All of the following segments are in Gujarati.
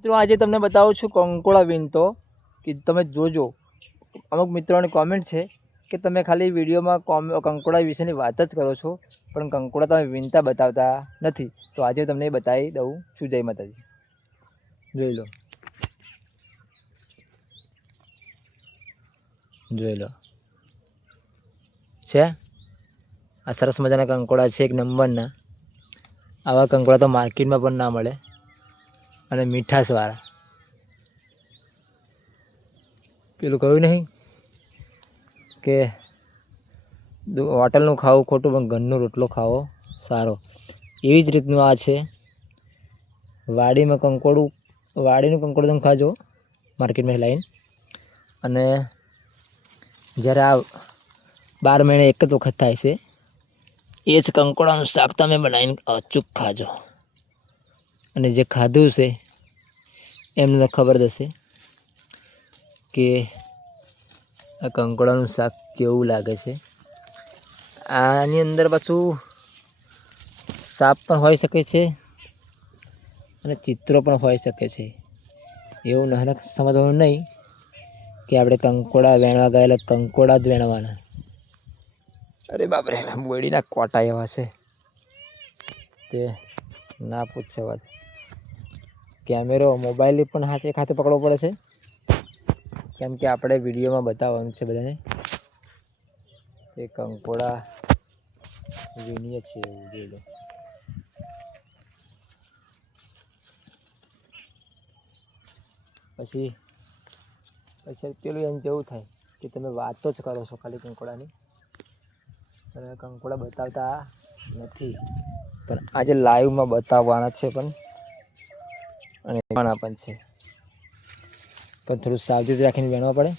મિત્રો આજે તમને બતાવું છું કંકોડા વીણતો કે તમે જોજો. અમુક મિત્રોની કોમેન્ટ છે કે તમે ખાલી વિડીયોમાં કંકોડા વિશેની વાત જ કરો છો, પણ કંકોડા તમે વીણતા બતાવતા નથી. તો આજે તમને એ બતાવી દઉં છું. જય માતાજી. જોઈ લો, જોઈ લો છે આ સરસ મજાના કંકોડા છે, એક નંબરના. આવા કંકોડા તો માર્કેટમાં પણ ના મળે, અને મીઠાશવાળા. પેલું કહ્યું નહીં કે હોટલનું ખાવું ખોટું, પણ ઘરનો રોટલો ખાવો સારો. એવી જ રીતનું આ છે. વાડીનું કંકોડું તમે ખાજો માર્કેટમાં લાવીને. અને જ્યારે આ 12 મહિને એક જ વખત થાય છે, એ જ કંકોડાનું શાક તમે બનાવીને અચૂક ખાજો. અને જે ખાધું છે એમને તો ખબર હશે કે આ કંકોડાનું શાક કેવું લાગે છે. આની અંદર પાછું સાપ પણ હોઈ શકે છે અને ચિત્રો પણ હોઈ શકે છે. એવું નાના સમજવાનું નહીં કે આપણે કંકોડા વેણવા ગયેલા કંકોડા જ વેણવાના. અરે બાપરે, બોડીના કોટા એવા છે તે ના પૂછે વાત. કેમેરો મોબાઈલ પણ હાથે પકડવો પડે છે, કેમ કે આપણે વિડીયોમાં બતાવવાનું છે બધાને એ કંકોડા વીણીએ છીએ. એવું જોઈ લો. પછી પેલું એમ જેવું થાય કે તમે વાતો જ કરો છો ખાલી કંકોડાની, અને કંકોડા બતાવતા નથી. પણ આજે લાઈવમાં બતાવવાના છે, પણ અને પણ છે, પણ થોડું સાવચેતી રાખીને વેણવા પડે.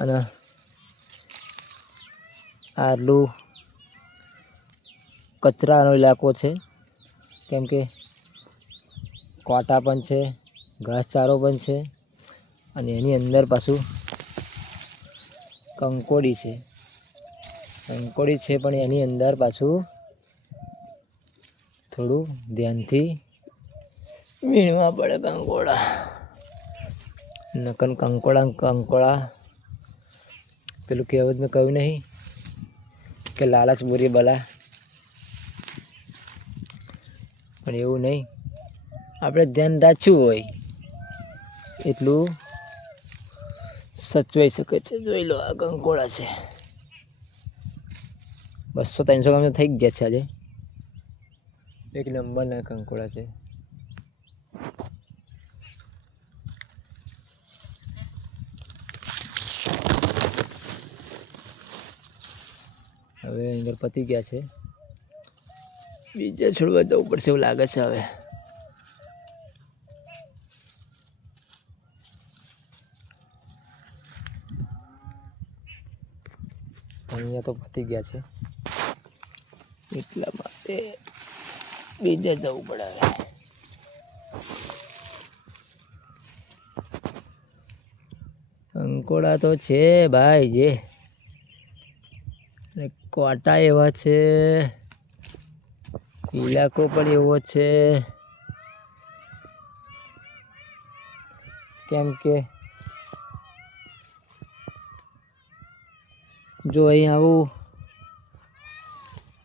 અને આટલું કચરાનો ઇલાકો છે, કેમ કે કોટા પણ છે, ઘાસચારો પણ છે, અને એની અંદર પાછું કંકોડી છે. પણ એની અંદર પાછું થોડું ધ્યાનથી વીણવા પડે કંકોડા. નકર કંકોડા પેલું કહેવત મેં કહ્યું નહીં કે લાલચ બુરી બલા. પણ એવું નહીં, આપણે ધ્યાન રાખ્યું હોય એટલું સચવાઈ શકે છે. જોઈ લો, આ કંકોડા છે 200-300 ગ્રામ થઈ ગયા છે આજે. એક નંબરના કંકોડા છે. હવે અંદર પતી ગયા છે, બીજા છોડવા જવું પડશે એવું લાગે છે. હવે અહીંયા તો પતી ગયા છે, એટલા માટે બીજે જવું પડે. કંકોડા તો છે ભાઈ, જે કોટા એવા છે, ઇલાકો પણ એવો છે, કેમ કે જો અહીં આવું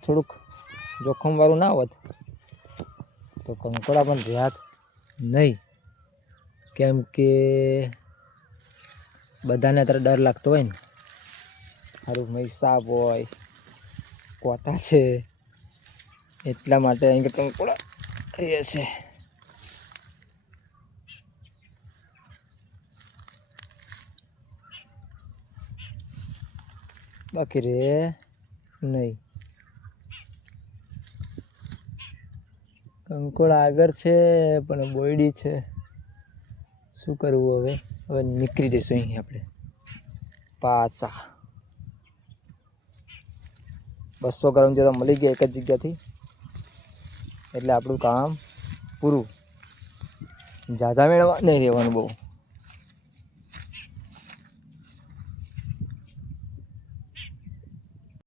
થોડુંક જોખમવાળું ના હોત તો કંકોડા પણ રહ્યા નહીં. કેમ કે બધાને અત્યારે ડર લાગતો હોય ને, સારું મય સાપ હોય, કોટા છે, એટલા માટે અહીં કંકોડા થયા છે. બાકી રે નહીં. કંકોડા આગળ છે પણ બોયડી છે. શું કરવું હવે નીકળી જઈશું અહીં આપણે પાછા. 200 ગ્રામ જેવા મળી ગયા એક જ જગ્યાથી, એટલે આપણું કામ પૂરું. જાજા મેળવવા નહીં રહેવાનું બહુ.